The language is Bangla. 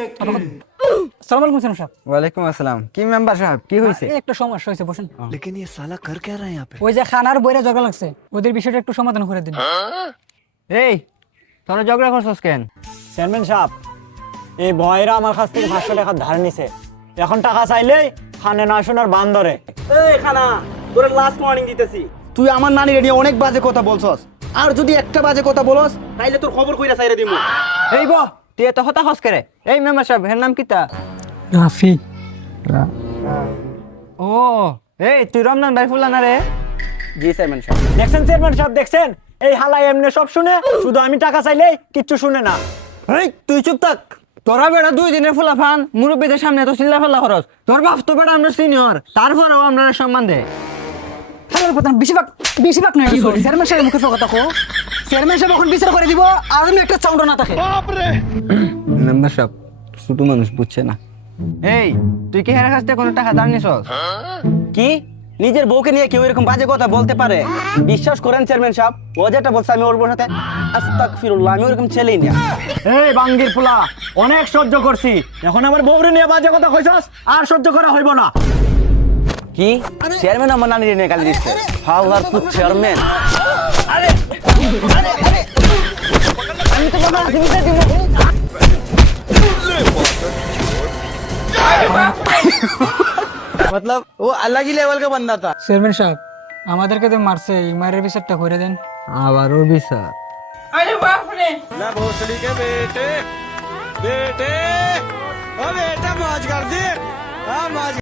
আসসালামু আলাইকুম চেয়ারম্যান সাহেব। ওয়ালাইকুম আসসালাম। কি মেম্বার সাহেব, কি হয়েছে? এই একটা সমস্যা হয়েছে, বসেন। लेकिन ये साला कर क्या रहा है यहाँ पे? ওই যে খানার বইরে ঝগড়া লাগছে, ওদের বিষয়টা একটু সমাধান করে দিন। এই তোরা ঝগড়া করছস কেন? চেয়ারম্যান সাহেব, এই ভয়রা আমার কাছ থেকে 500 টাকা ধার নিছে। এখন টাকা চাইলেই খানে না শোনার বান ধরে। এই খানা, তোরে লাস্ট ওয়ার্নিং দিতেছি, তুই আমার নানি রেডি অনেক বাজে কথা বলছস, আর যদি একটা বাজে কথা বলস তাইলে তোর খবর কইরা চাইরা দিমু। এই ব তুই এত হতা হস করে? এই মেম্বার সাহেব, এর নাম কিতা? রাফি। ও এই তুই রমজান ভাই ফুলা না রে? জি চেয়ারম্যান সাহেব। দেখছেন চেয়ারম্যান সাহেব, দেখছেন এই হালাই এমনি সব শুনে, শুধু আমি টাকা চাইলেই কিচ্ছু শুনে না। এই তুই চুপ থাক। তোরা বেড়া 2 দিনের ফুলা ফান মুরব্বীদের সামনে তো চিল্লা ফেলা খরচ। তোর বাপ তো বেড়া আমরা সিনিয়র, তারপরেও আমরা সম্মান দে। হ্যালো প্রধান, বেশিরভাগ নয় কি করি? চেয়ারম্যান সাহেব মুখে কথা কো। চেয়ারম্যান সাহেব এখন বিচার করে দিব, আর আমি একটা চাউন্ড না থাকে। মেম্বার সাহেব ছোট মানুষ বুঝছে না। এই তুই কি হের কাছ থেকে কোনো টাকা ধার নিছস? কি নিজের বউকে নিয়ে কেউ এরকম বাজে কথা বলতে পারে? বিশ্বাস করেন চেয়ারম্যান সাহেব, ও যেটা বলছে আমি ওর বউর সাথে আস্তাগফিরুল্লাহ, আমি ওরকম ছেলেই না। এই বাঙ্গির পোলা, অনেক সহ্য করছি, এখন আমার বউরে নিয়ে বাজে কথা কইছস, আর সহ্য করা হইব না। কি চেয়ারম্যান আমার নানি নিয়ে গালি দিচ্ছে? হাওয়ার পুত চেয়ারম্যান। আমি তো বাবা আসিতে দিব। मतलब वो अलग ही लेवल का बंदा था। চেয়ারম্যান সাহেব, আমাদেরকে তো মারছে, এই মারের বিচারটা করে দেন। আবারও বিচার? ना भोसड़ी के बेटे, बेटे, ओ बेटा मौज कर दी, हाँ मौज।